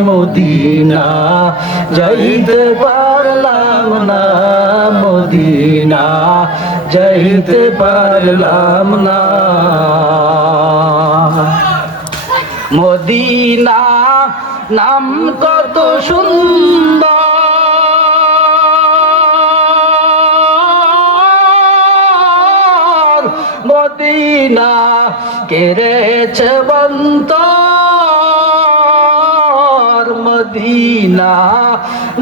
Medina, যাইতে পারলাম না মদিনা, যাইতে পারলাম না। মদিনা নাম কত সুন্দর। মদিনা কেড়েছে বন্ত মদিনা,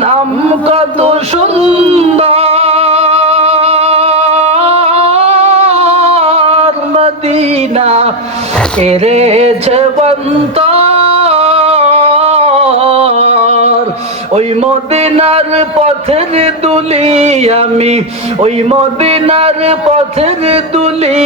নাম কত সুন্দর। মদিনা কেড়েছে বন্ত ওই মদিনার পথের দুলি আমি, ওই মদিনার পথের দুলি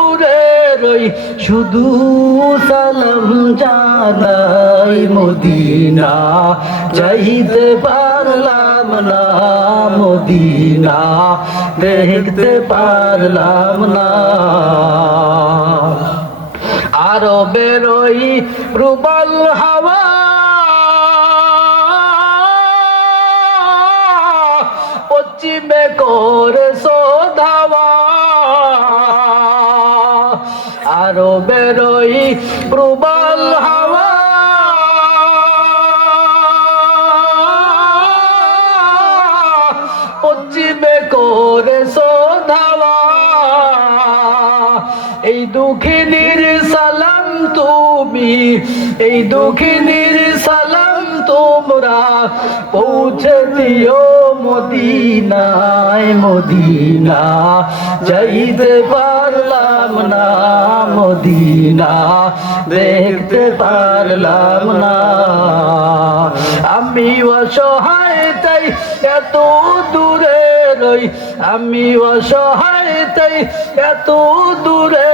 রই শুধু সালাম জানাই মদিনা। যাইতে পারলাম না মদিনা, দেখতে পারলাম না। আরও বেরোই রুবল হাওয়া। পশ্চিমে করে সোধাওয়া। আরও বেরোই প্রবল হাওয়া। পশ্চিমে করে সোধাওয়া। এই দুঃখিনীর সালাম তুমি এই দুঃখিনীর সালাম তোমরা পৌঁছে দিও মদিনায় মদিনা। যাইতে পারলাম না মদিনা, দেখতে পারলাম না। আমি অসহায়, তাই এত দূরে রই। আমি অসহায়, তাই এত দূরে